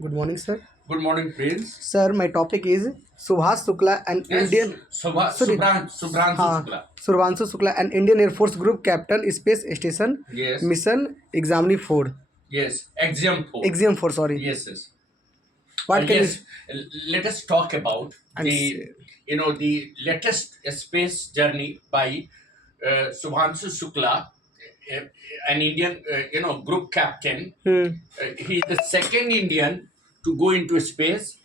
Good morning, sir. Good morning, Prince. Sir, my topic is Subhas Shukla, an Yes, Indian. Sorry, Subhranshu हाँ, Shukla. Survanshu Shukla, an Indian Air Force Group Captain, Space Station, Yes, Mission Examini 4. yes, Axiom 4. Axiom 4, sorry. Yes, yes. What can you. Yes, let us talk about And the latest space journey by Subhanshu Shukla, an Indian, group captain. He is the second Indian to go into space.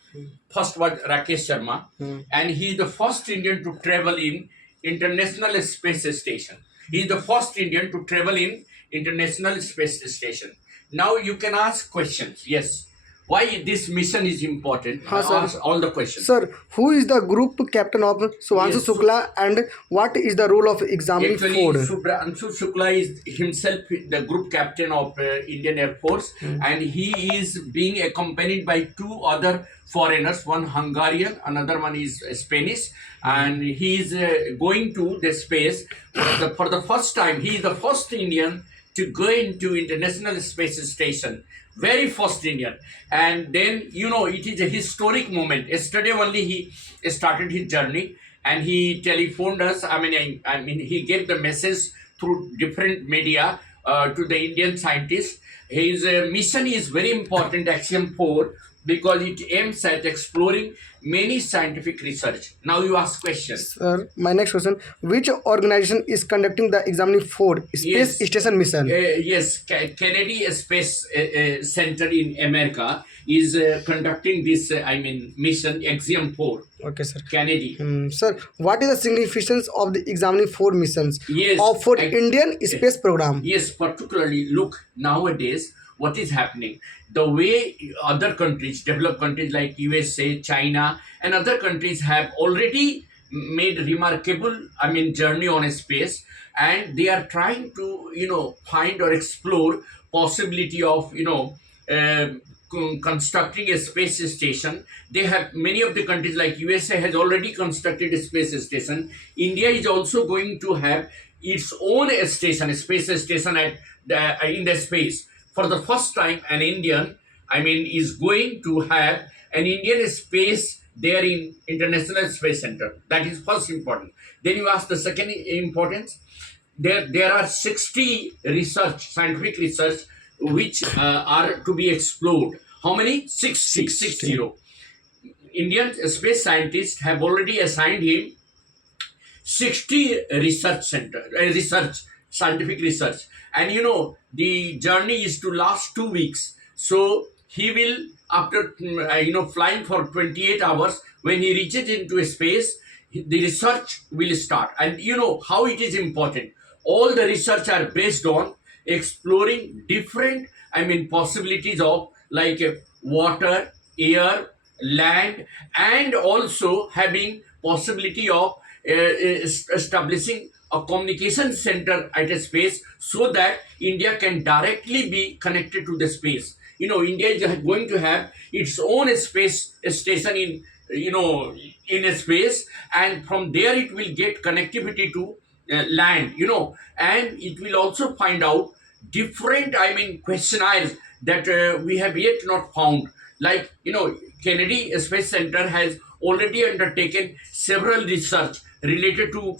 First was Rakesh Sharma, and he is the first Indian to travel in International Space Station. He is the first Indian to travel in International Space Station. Now you can ask questions. Yes, why this mission is important? हाँ sir. Ask all the questions. Sir, who is the group captain of Subhanshu Yes, Shukla and what is the role of Examini Actually, 4? Subhranshu Shukla is himself the group captain of Indian Air Force, and he is being accompanied by two other foreigners, one Hungarian, another one is Spanish, and he is going to the space for the first time. He is the first Indian to go into International Space Station. Very first Indian, and then it is a historic moment. Yesterday only he started his journey, and he telephoned us. I mean, he gave the message through different media to the Indian scientists. His mission is very important, Axiom 4, because it aims at exploring many scientific research. Now you ask questions. Sir, my next question. Which organization is conducting the Examini 4 Space Yes. Station mission? Yes, Kennedy Space Center in America is conducting this, mission Axiom 4. Okay, sir. Kennedy. Sir, what is the significance of the Examini 4 missions Yes, of for I- Indian space program? Yes, particularly look nowadays what is happening. The way other countries, developed countries like USA, China, and other countries have already made remarkable, journey on a space, and they are trying to, find or explore possibility of, constructing a space station. They have many of the countries like USA has already constructed a space station. India is also going to have its own station, a space station in the space. For the first time, an Indian, is going to have an Indian space there in International Space Center. That is first important. Then you ask the second importance. There are 60 scientific research which are to be explored. How many? 60. Indian space scientists have already assigned him 60 scientific research, and the journey is to last 2 weeks. So he will, after flying for 28 hours, when he reaches into space, the research will start. And you know how it is important. All the research are based on exploring different possibilities of like water, air, land, and also having possibility of establishing a communication center at a space, so that India can directly be connected to the space. India is going to have its own space station in a space, and from there it will get connectivity to land. And it will also find out different questionnaires that we have yet not found. Like Kennedy Space Center has already undertaken several research related to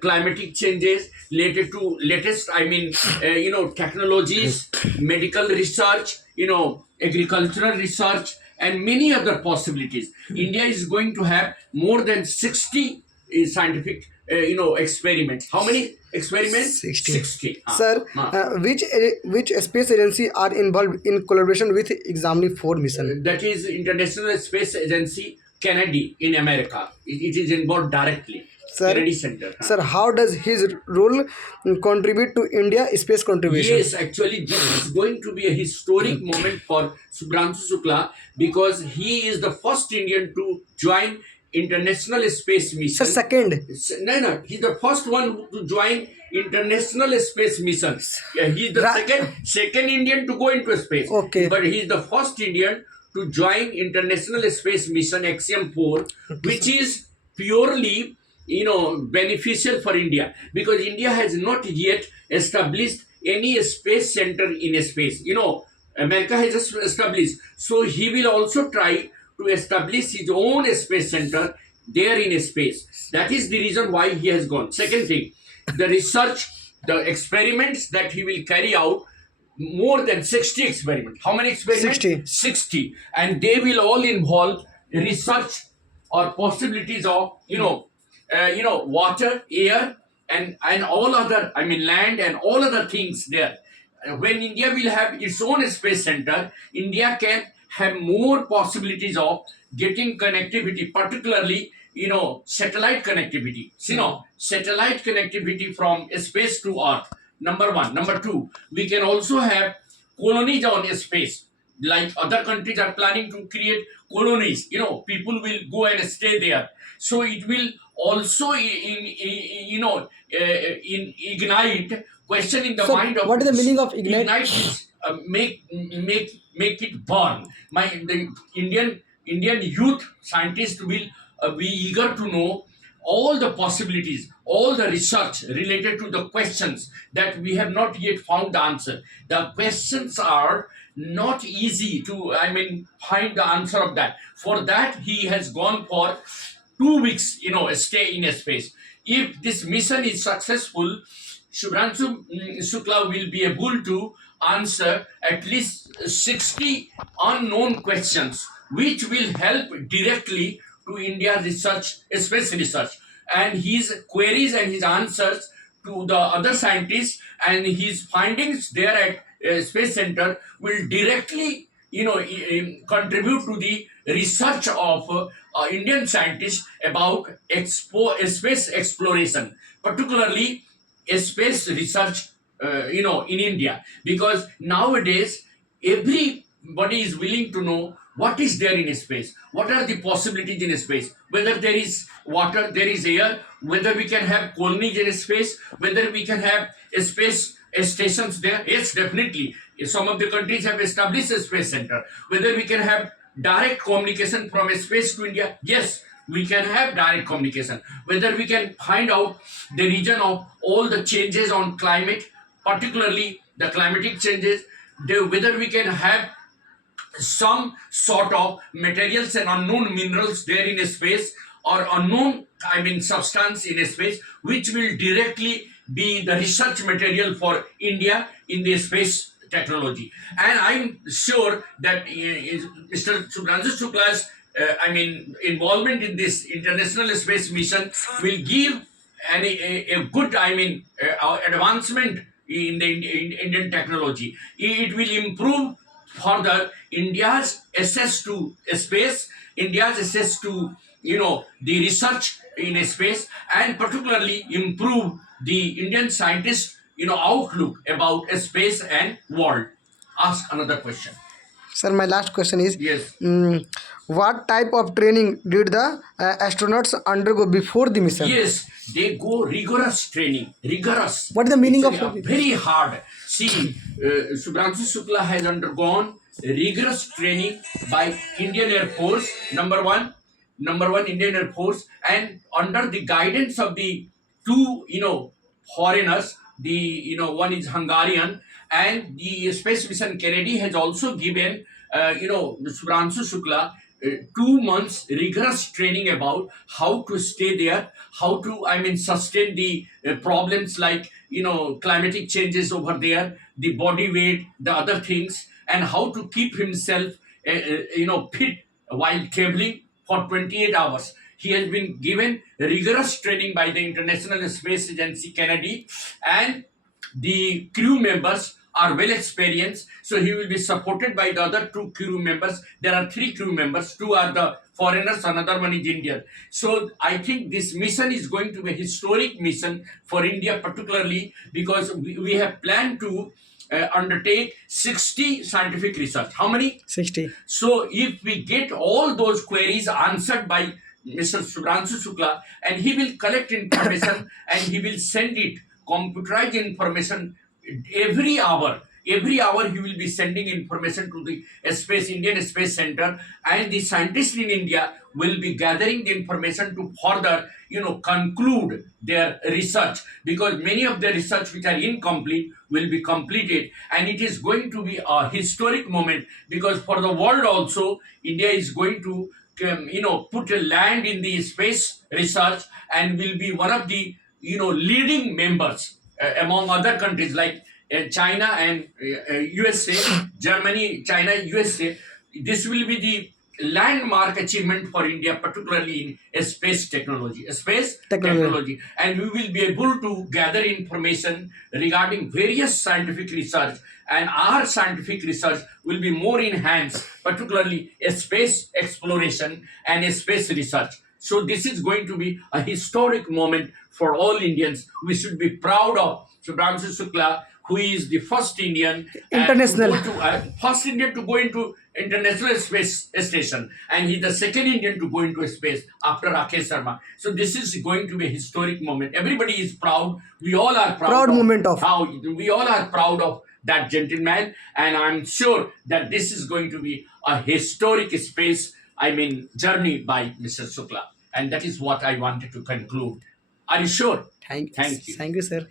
climatic changes, related to latest technologies, medical research, agricultural research, and many other possibilities. India is going to have more than 60 scientific experiments. How many experiments? 60. Sir, which space agency are involved in collaboration with Examini 4 mission? That is International Space Agency, Kennedy in America. It is involved directly. Sir, Kennedy Center. Sir, how does his role contribute to India space contribution? Yes, actually, this is going to be a historic moment for Subhranshu Shukla, because he is the first Indian to join International Space Mission. Sir, second. No, he's the first one to join International Space Mission. Yeah, he's the second Indian to go into space. Okay. But he's the first Indian to join International Space Mission Axiom 4, which is purely beneficial for India, because India has not yet established any space center in space. America has just established. So he will also try to establish his own space center there in space. That is the reason why he has gone. Second thing, the research, the experiments that he will carry out, more than 60 experiments. How many experiments? 60. 60. And they will all involve research or possibilities of, water, air, and all other, I mean, land and all other things there. When India will have its own space center, India can have more possibilities of getting connectivity, particularly, satellite connectivity. So, satellite connectivity from space to Earth. Number one. Number two, we can also have colonies on space. Like other countries are planning to create colonies, people will go and stay there. So it will also, ignite question in the So, mind of what is the meaning of ignite? ignite is make it burn. The Indian youth scientists will be eager to know all the possibilities, all the research related to the questions that we have not yet found the answer. The questions are not easy to, I mean, find the answer of that. For that, he has gone for 2 weeks, stay in a space. If this mission is successful, Shubhranshu Shukla will be able to answer at least 60 unknown questions, which will help directly to India research, space research. And his queries and his answers to the other scientists and his findings there at Space Center will directly, contribute to the research of Indian scientists about space exploration, particularly space research, in India. Because nowadays, everybody is willing to know what is there in space, what are the possibilities in space, whether there is water, there is air, whether we can have colonies in space, whether we can have space stations there. Yes, definitely. Some of the countries have established a space center. Whether we can have direct communication from space to India. Yes, we can have direct communication. Whether we can find out the region of all the changes on climate, particularly the climatic changes, whether we can have some sort of materials and unknown minerals there in space, or unknown, I mean, substance in space, which will directly be the research material for India in the space technology. And I'm sure that Mr. Subhranshu Shukla's, involvement in this international space mission will give a good, advancement in the Indian technology. It will improve further India's access to space, India's access to, the research in space, and particularly improve the Indian scientists, outlook about space and world. Ask another question. Sir, my last question is, Yes. what type of training did the astronauts undergo before the mission? Yes, they go rigorous training. Rigorous. What is the meaning It's of very hard. See, Subhranshu Shukla has undergone rigorous training by Indian Air Force. Number one, Indian Air Force, and under the guidance of the two, foreigners. The, one is Hungarian, and the Space Mission Kennedy has also given, Subhranshu Shukla 2 months rigorous training about how to stay there, how to, sustain the problems like, climatic changes over there, the body weight, the other things, and how to keep himself, fit while traveling for 28 hours. He has been given rigorous training by the International Space Agency Kennedy, and the crew members are well experienced, so he will be supported by the other two crew members. There are three crew members, two are the foreigners, another one is Indian. So I think this mission is going to be a historic mission for India, particularly because we have planned to undertake 60 scientific research. How many? 60. So if we get all those queries answered by Mr. Subhranshu Shukla, and he will collect information and he will send it, computerized information every hour. Every hour he will be sending information to the Indian Space Center, and the scientists in India will be gathering the information to further, conclude their research, because many of the research which are incomplete will be completed, and it is going to be a historic moment, because for the world also India is going to put a land in the space research, and will be one of the leading members among other countries like China and USA, Germany, China, USA. This will be the landmark achievement for India, particularly in space technology, Technology. and we will be able to gather information regarding various scientific research, and our scientific research will be more enhanced, particularly space exploration and space research. So this is going to be a historic moment for all Indians. We should be proud of Shubhranshu Shukla, who is the first Indian International. first Indian to go into International Space Station, and he's the second Indian to go into space after Rakesh Sharma. So this is going to be a historic moment. Everybody is proud. We all are proud. Proud moment of. How we all are proud of that gentleman, and I'm sure that this is going to be a historic space, journey by Mr. Shukla, and that is what I wanted to conclude. Are you sure? Thank Thank you. Thank you, sir.